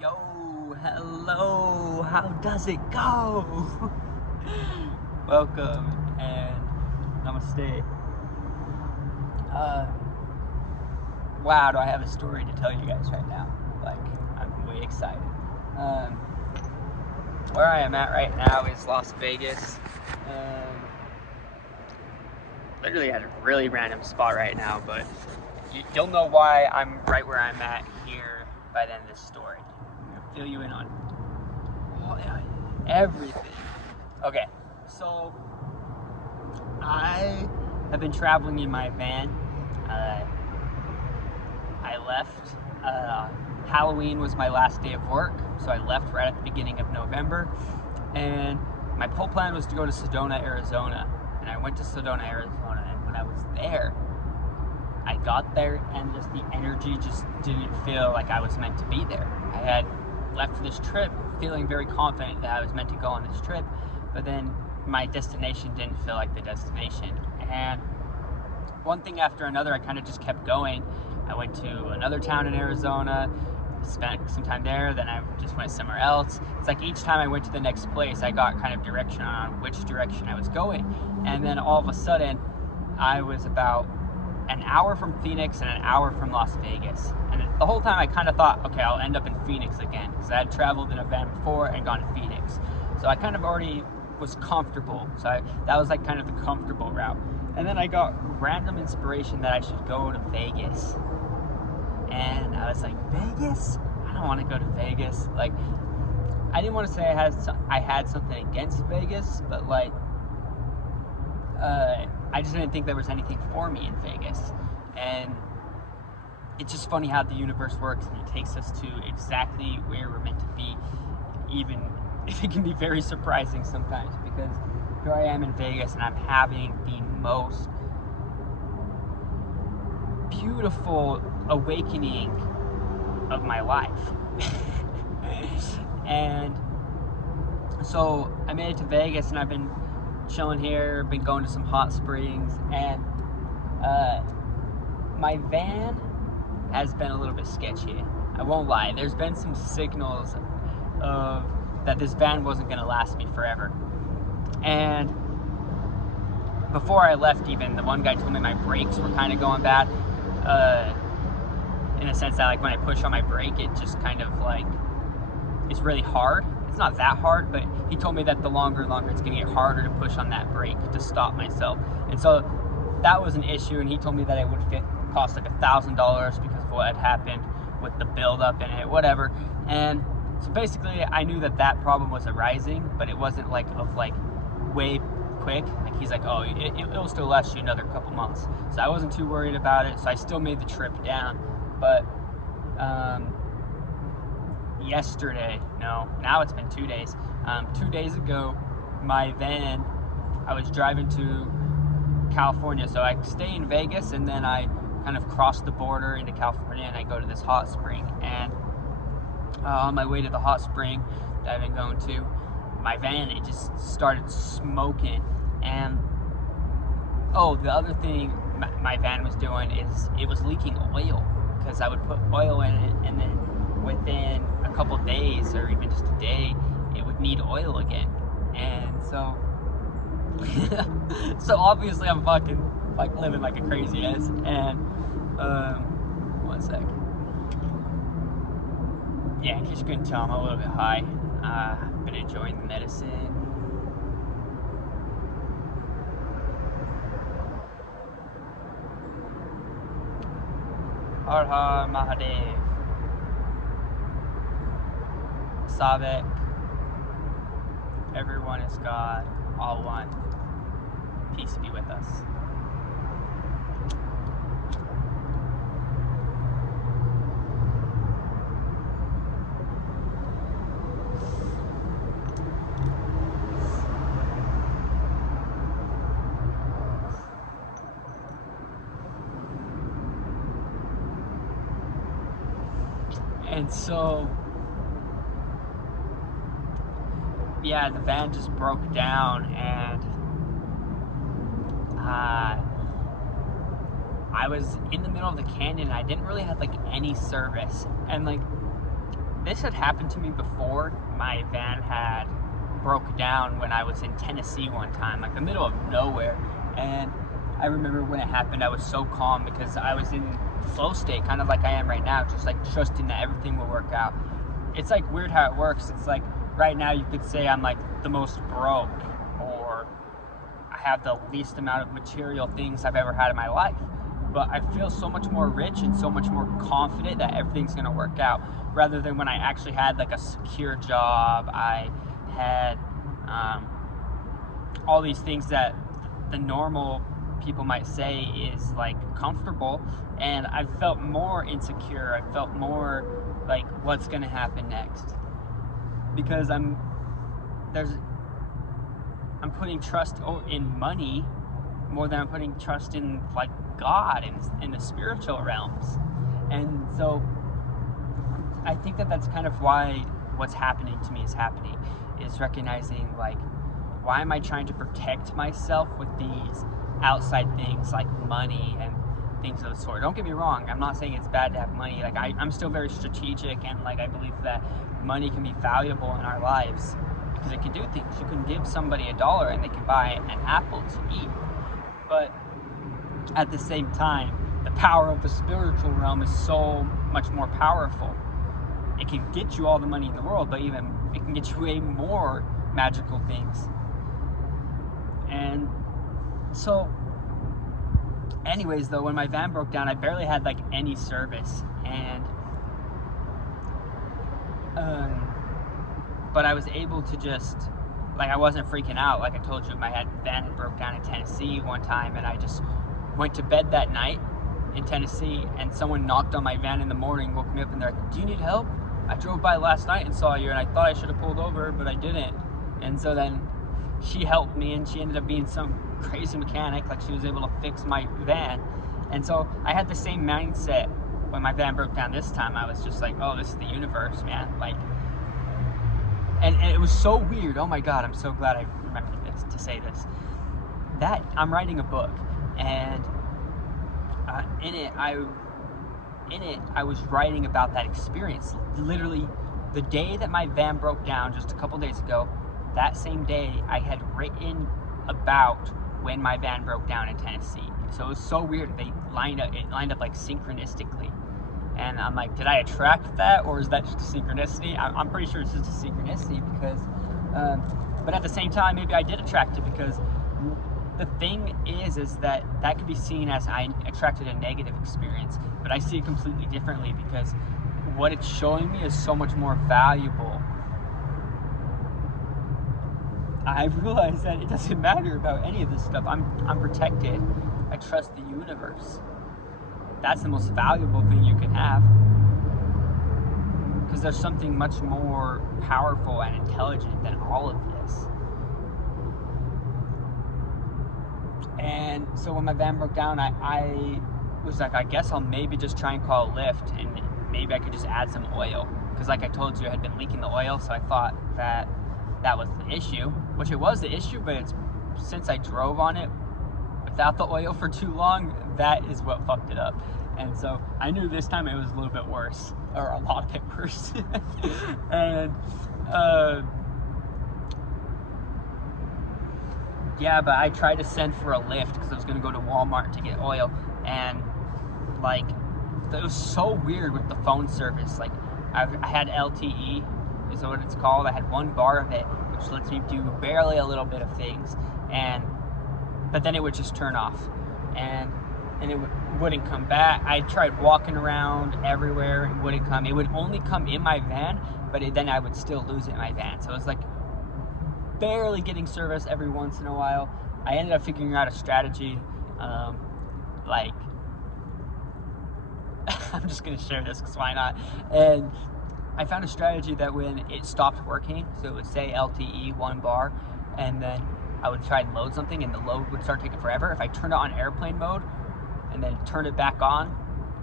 Yo, hello, how does it go? Welcome and namaste. Wow, do I have a story to tell you guys right now? Like, I'm way excited. Where I am at right now is Las Vegas. Literally at a really random spot right now, but you'll know why I'm right where I'm at here by the end of this story. I'll fill you in on everything. Okay, so I have been traveling in my van. I left. Halloween was my last day of work, so I left right at the beginning of November. And my whole plan was to go to Sedona, Arizona. And I went to Sedona, Arizona. And when I was there, I got there and just the energy just didn't feel like I was meant to be there. I had left this trip feeling very confident that I was meant to go on this trip, but then my destination didn't feel like the destination. And one thing after another, I kind of just kept going. I went to another town in Arizona, spent some time there, then I just went somewhere else. It's like each time I went to the next place, I got kind of direction on which direction I was going. And then all of a sudden, I was about an hour from Phoenix and an hour from Las Vegas. And the whole time I kind of thought, okay, I'll end up in Phoenix again, because I had traveled in a van before and gone to Phoenix. So I kind of already was comfortable. So that was like kind of the comfortable route. And then I got random inspiration that I should go to Vegas. And I was like, Vegas? I don't want to go to Vegas. Like, I didn't want to say I had something against Vegas, but like, I just didn't think there was anything for me in Vegas. And it's just funny how the universe works, and it takes us to exactly where we're meant to be, even if it can be very surprising sometimes, because here I am in Vegas and I'm having the most beautiful awakening of my life. And so I made it to Vegas, and I've been chilling here, been going to some hot springs, and my van has been a little bit sketchy. I won't lie. There's been some signals of that this van wasn't going to last me forever. And before I left, even, the one guy told me my brakes were kind of going bad, in a sense that like when I push on my brake, it just kind of like, it's really hard. It's not that hard, but he told me that the longer it's gonna get harder to push on that brake to stop myself. And so that was an issue, and he told me that it would cost like $1,000 because of what had happened with the buildup in it, whatever. And so basically I knew that problem was arising, but it wasn't like way quick. Like he's like, oh, it'll still last you another couple months. So I wasn't too worried about it. So I still made the trip down. But now it's been 2 days. 2 days ago, my van, I was driving to California. So I stay in Vegas, and then I kind of cross the border into California, and I go to this hot spring. And on my way to the hot spring that I've been going to, my van, it just started smoking. And the other thing my van was doing is it was leaking oil, because I would put oil in it, and then within a couple days or even just a day, it would need oil again. And so so obviously I'm fucking like living like a crazy ass. And one sec. Yeah, in case you couldn't tell, I'm a little bit high. Been enjoying the medicine. Har Har Mahadev. Savek. Everyone is God, all one. Peace be with us. And so, yeah, the van just broke down, and I was in the middle of the canyon. I didn't really have like any service, and like this had happened to me before. My van had broke down when I was in Tennessee one time, like the middle of nowhere. And I remember when it happened, I was so calm because I was in flow state, kind of like I am right now, just like trusting that everything will work out. It's like weird how it works. It's like right now you could say I'm like the most broke, or I have the least amount of material things I've ever had in my life. But I feel so much more rich and so much more confident that everything's gonna work out, rather than when I actually had like a secure job. I had all these things that the normal people might say is like comfortable, and I felt more insecure. I felt more like, what's gonna happen next? Because I'm putting trust in money more than I'm putting trust in like God and in the spiritual realms. And so I think that that's kind of why what's happening to me is happening, is recognizing like, why am I trying to protect myself with these outside things like money and things of the sort? Don't get me wrong, I'm not saying it's bad to have money. Like I'm still very strategic, and like I believe that money can be valuable in our lives because it can do things. You can give somebody $1 and they can buy an apple to eat. But at the same time, the power of the spiritual realm is so much more powerful. It can get you all the money in the world, but even it can get you way more magical things. And so anyways, though, when my van broke down, I barely had like any service, and but I was able to just, like, I wasn't freaking out. Like I told you, my van had broke down in Tennessee one time, and I just went to bed that night in Tennessee, and someone knocked on my van in the morning, woke me up, and they're like, do you need help? I drove by last night and saw you, and I thought I should have pulled over, but I didn't. And so then she helped me, and she ended up being some crazy mechanic. Like, she was able to fix my van. And so I had the same mindset when my van broke down this time. I was just like, oh, this is the universe, man. Like, and it was so weird. Oh my God, I'm so glad I remembered this to say this. That I'm writing a book, and in it I was writing about that experience. Literally, the day that my van broke down, just a couple days ago, that same day I had written about when my van broke down in Tennessee. So it was so weird. It lined up like synchronistically. And I'm like, did I attract that, or is that just a synchronicity? I'm pretty sure it's just a synchronicity, because, but at the same time, maybe I did attract it, because the thing is that could be seen as I attracted a negative experience, but I see it completely differently, because what it's showing me is so much more valuable. I realize that it doesn't matter about any of this stuff. I'm protected. I trust the universe. That's the most valuable thing you can have, because there's something much more powerful and intelligent than all of this. And so when my van broke down, I was like, I guess I'll maybe just try and call a Lyft, and maybe I could just add some oil, because like I told you, I had been leaking the oil. So I thought that was the issue, which it was the issue, but it's since I drove on it without the oil for too long, that is what fucked it up. And so I knew this time it was a little bit worse, or a lot bit worse. And yeah, but I tried to send for a Lyft because I was gonna go to Walmart to get oil, and like, it was so weird with the phone service. Like, I had LTE, is what it's called. I had 1 bar of it, which lets me do barely a little bit of things, but then it would just turn off, and it wouldn't come back. I tried walking around everywhere, it wouldn't come. It would only come in my van, but then I would still lose it in my van. So it was like barely getting service every once in a while. I ended up figuring out a strategy, like, I'm just gonna share this because why not? And I found a strategy that when it stopped working, so it would say LTE 1 bar, and then I would try and load something, and the load would start taking forever. If I turned it on airplane mode and then turn it back on,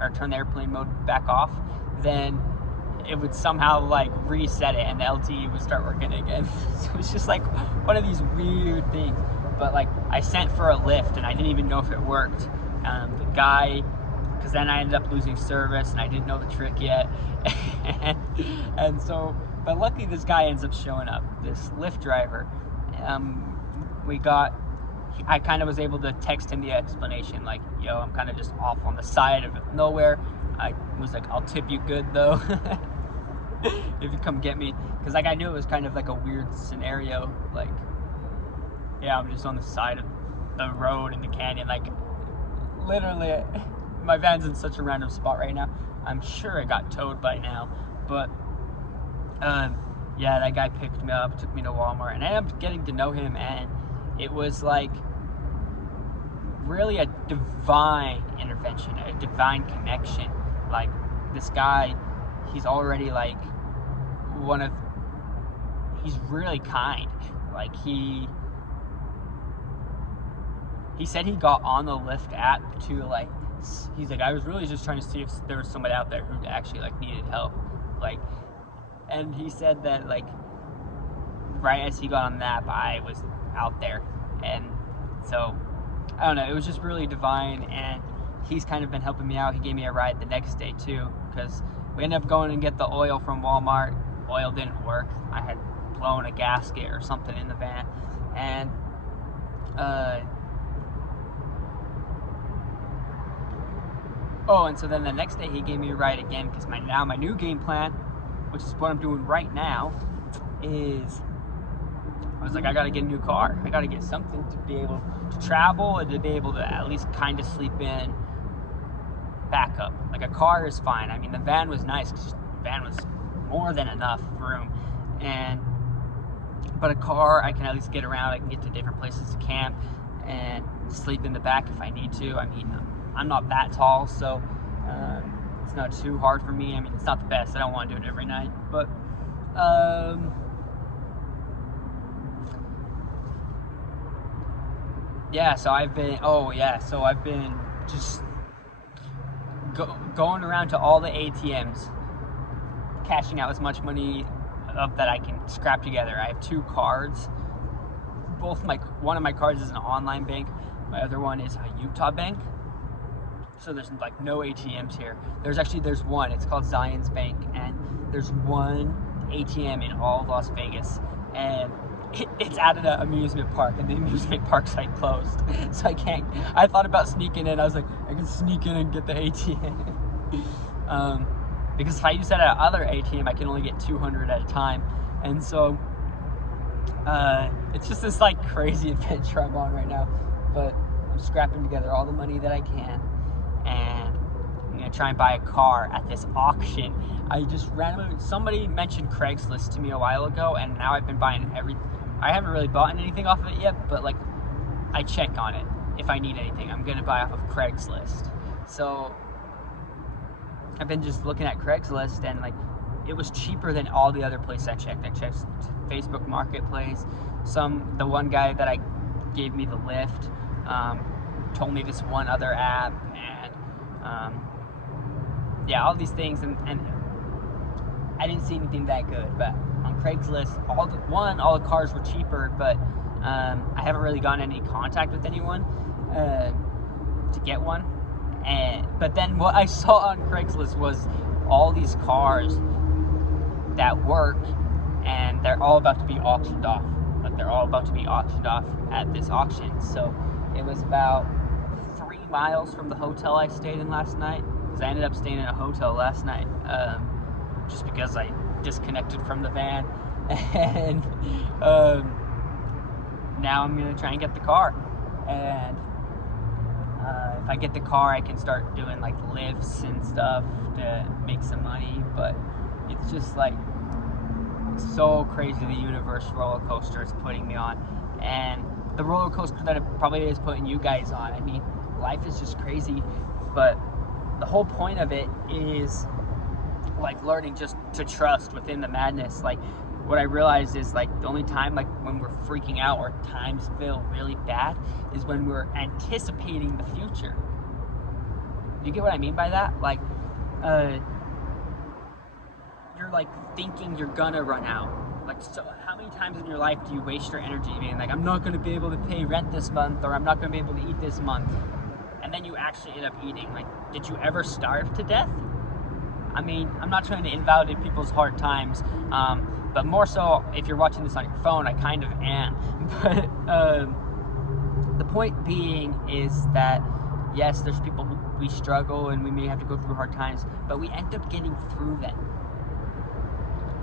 or turn the airplane mode back off, then it would somehow like reset it, and the LTE would start working again. So it's just like one of these weird things. But like, I sent for a Lyft, and I didn't even know if it worked. The guy, because then I ended up losing service and I didn't know the trick yet. and so, but luckily this guy ends up showing up, this Lyft driver. I kind of was able to text him the explanation, like, yo, I'm kind of just off on the side of nowhere. I was like, I'll tip you good though. If you come get me, because like I knew it was kind of like a weird scenario, like, yeah, I'm just on the side of the road in the canyon, like literally my van's in such a random spot right now. I'm sure it got towed by now, but yeah, that guy picked me up, took me to Walmart, and I ended up getting to know him, and it was like really a divine intervention, a divine connection. Like, this guy, he's already like he's really kind. Like, he said he got on the Lyft app to like, he's like, I was really just trying to see if there was somebody out there who actually like needed help, like, and he said that like right as he got on the app, I was out there. And so I don't know, it was just really divine, and he's kind of been helping me out. He gave me a ride the next day too, because we ended up going and get the oil from Walmart. Oil didn't work. I had blown a gasket or something in the van, and and so then the next day he gave me a ride again, because my new game plan, which is what I'm doing right now, is I was like, I gotta get a new car. I gotta get something to be able to travel and to be able to at least kind of sleep in backup. Like, a car is fine. I mean, the van was nice, because the van was more than enough room, but a car, I can at least get around. I can get to different places to camp and sleep in the back if I need to. I mean, I'm not that tall, so it's not too hard for me. I mean, it's not the best. I don't want to do it every night, but yeah, so I've been just going around to all the ATMs, cashing out as much money that I can scrap together. I have 2 cards. One of my cards is an online bank. My other one is a Utah bank. So there's like no ATMs here. There's one. It's called Zions Bank, and there's one ATM in all of Las Vegas, and it's at an amusement park, and the amusement park site closed. So I thought about sneaking in. I was like, I can sneak in and get the ATM. Because if I use that at other ATM, I can only get 200 at a time. And so it's just this like crazy adventure I'm on right now. But I'm scrapping together all the money that I can, and I'm gonna try and buy a car at this auction. Somebody mentioned Craigslist to me a while ago, and now I've been buying I haven't really bought anything off of it yet, but like, I check on it. If I need anything, I'm gonna buy off of Craigslist. So I've been just looking at Craigslist, and like, it was cheaper than all the other places I checked. I checked Facebook Marketplace. The one guy that gave me the lift told me this one other app, and yeah, all these things, and I didn't see anything that good. But on Craigslist, all the cars were cheaper, but I haven't really gotten any contact with anyone to get one. But then what I saw on Craigslist was all these cars that work, and they're all about to be auctioned off. Like, they're all about to be auctioned off at this auction. So it was about 3 miles from the hotel I stayed in last night, because I ended up staying in a hotel last night, just because I disconnected from the van. And now I'm gonna try and get the car, and if I get the car, I can start doing like lifts and stuff to make some money. But it's just like so crazy, the universe roller coaster is putting me on, and the roller coaster that it probably is putting you guys on. I mean, life is just crazy, but the whole point of it is like learning just to trust within the madness. Like, what I realized is, like, the only time, like, when we're freaking out or times feel really bad is when we're anticipating the future. You get what I mean by that? Like, you're like thinking you're gonna run out. Like, so how many times in your life do you waste your energy being like, I'm not gonna be able to pay rent this month, or I'm not gonna be able to eat this month? and then you actually end up eating. Like, did you ever starve to death? I mean, I'm not trying to invalidate people's hard times, but more so if you're watching this on your phone, I kind of am. But the point being is that, yes, there's people who we struggle and we may have to go through hard times, but we end up getting through them.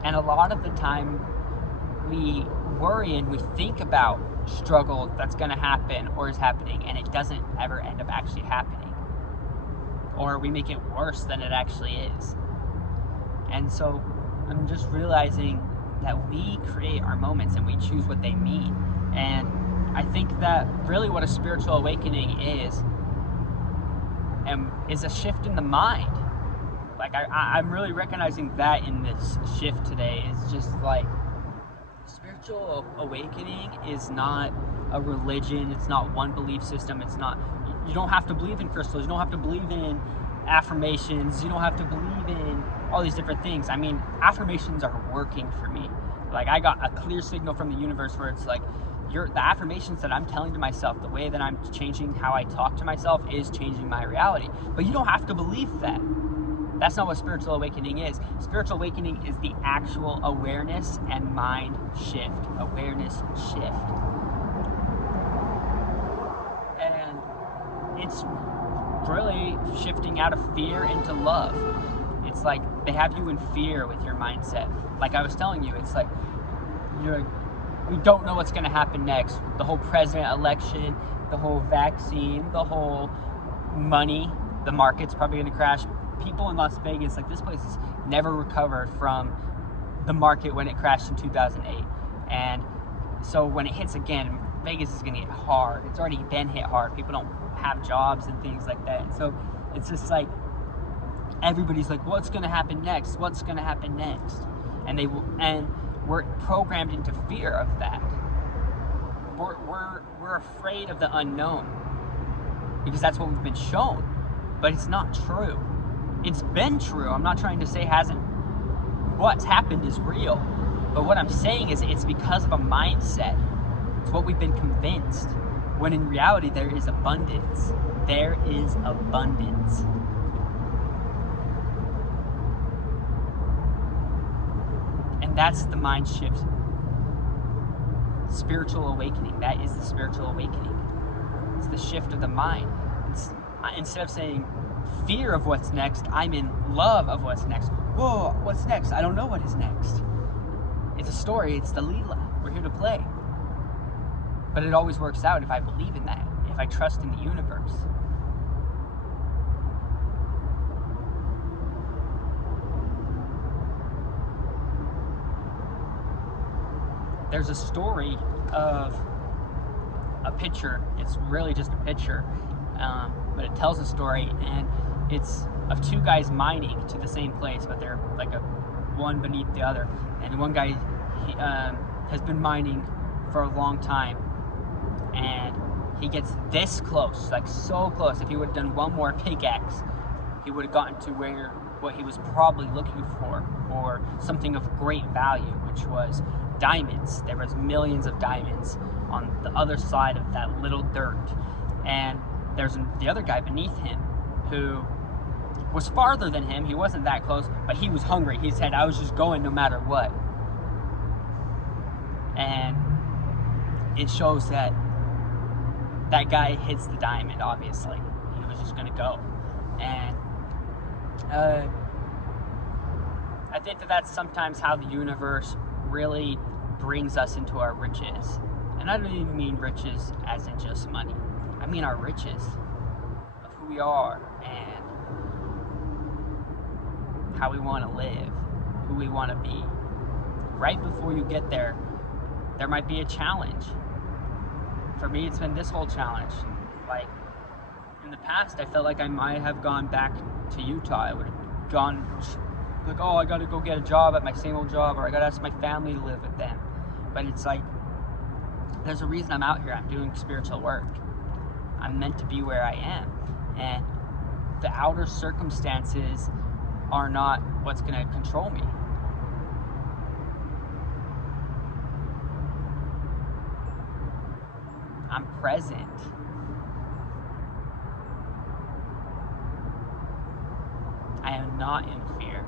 And a lot of the time, we worry and we think about struggle that's going to happen or is happening, and it doesn't ever end up actually happening. Or we make it worse than it actually is. And so I'm just realizing that we create our moments and we choose what they mean. And I think that really what a spiritual awakening is a shift in the mind. Like, I'm really recognizing that in this shift today. Is just like, spiritual awakening is not a religion. It's not one belief system. It's not, you don't have to believe in crystals. You don't have to believe in affirmations. You don't have to believe in all these different things. I mean, affirmations are working for me. Like, I got a clear signal from the universe where it's like, the affirmations that I'm telling to myself, the way that I'm changing how I talk to myself is changing my reality. But you don't have to believe that. That's not what spiritual awakening is. Spiritual awakening is the actual awareness and mind shift. Awareness shift. And it's really shifting out of fear into love. It's like they have you in fear with your mindset. Like I was telling you, it's like we don't know what's going to happen next. The whole president election, the whole vaccine, the whole money, the market's probably going to crash. People in Las Vegas, like, this place has never recovered from the market when it crashed in 2008. And so when it hits again, Vegas is going to get hard. It's already been hit hard. People don't have jobs and things like that. And so it's just like, everybody's like, what's going to happen next? What's going to happen next? And we're programmed into fear of that. We're afraid of the unknown because that's what we've been shown. But it's not true. It's been true. I'm not trying to say hasn't. What's happened is real. But what I'm saying is it's because of a mindset. It's what we've been convinced. When in reality, there is abundance. There is abundance. And that's the mind shift. Spiritual awakening. That is the spiritual awakening. It's the shift of the mind. Instead of saying fear of what's next, I'm in love of what's next. Whoa, what's next? I don't know what is next. It's a story. It's the Leela. We're here to play. But it always works out if I believe in that, if I trust in the universe. There's a story of a picture. It's really just a picture, but it tells a story, and it's of two guys mining to the same place, but they're like one beneath the other. And one guy has been mining for a long time, and he gets this close, like so close. If he would have done one more pickaxe, he would have gotten to what he was probably looking for, or something of great value, which was diamonds. There was millions of diamonds on the other side of that little dirt. And there's the other guy beneath him who was farther than him. He wasn't that close, but he was hungry. He said, I was just going no matter what. And it shows that that guy hits the diamond, obviously. He was just going to go. And I think that that's sometimes how the universe really brings us into our riches. And I don't even mean riches as in just money. I mean our riches of who we are and how we want to live, who we want to be. Right before you get there, there might be a challenge. For me, it's been this whole challenge. Like, in the past, I felt like I might have gone back to Utah. I would have gone like, oh, I gotta go get a job at my same old job, or I gotta ask my family to live with them. But it's like, there's a reason I'm out here. I'm doing spiritual work. I'm meant to be where I am. And the outer circumstances are not what's gonna control me. I'm present. not in fear.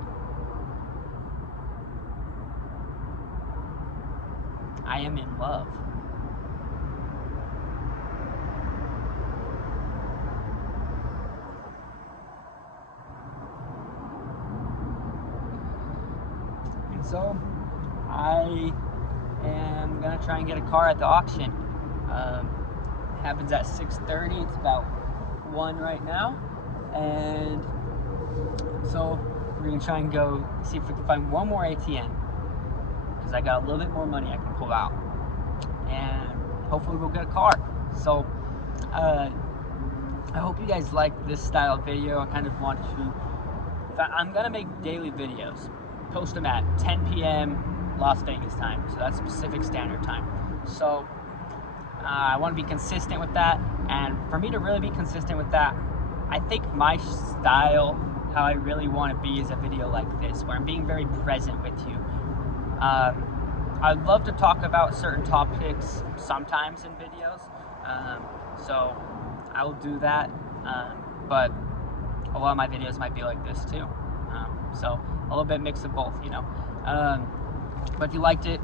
I am in love. And so I am gonna try and get a car at the auction. Happens at 6:30. It's about 1 right now, and so we're gonna try and go see if we can find one more ATM, because I got a little bit more money I can pull out, and hopefully we'll get a car. So I hope you guys like this style of video. I kind of want to, I'm gonna make daily videos, post them at 10 p.m. Las Vegas time, so that's Pacific Standard Time. So I want to be consistent with that, and for me to really be consistent with that, I think my style, how I really want to be, is a video like this, where I'm being very present with you. I'd love to talk about certain topics sometimes in videos, so I will do that, but a lot of my videos might be like this too, so a little bit mix of both, you know. But if you liked it,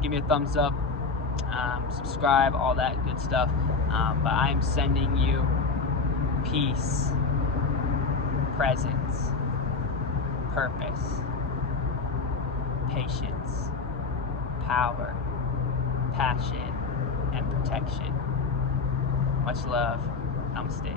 give me a thumbs up, subscribe, all that good stuff. But I'm sending you peace, presence, purpose, patience, power, passion, and protection. Much love. Namaste.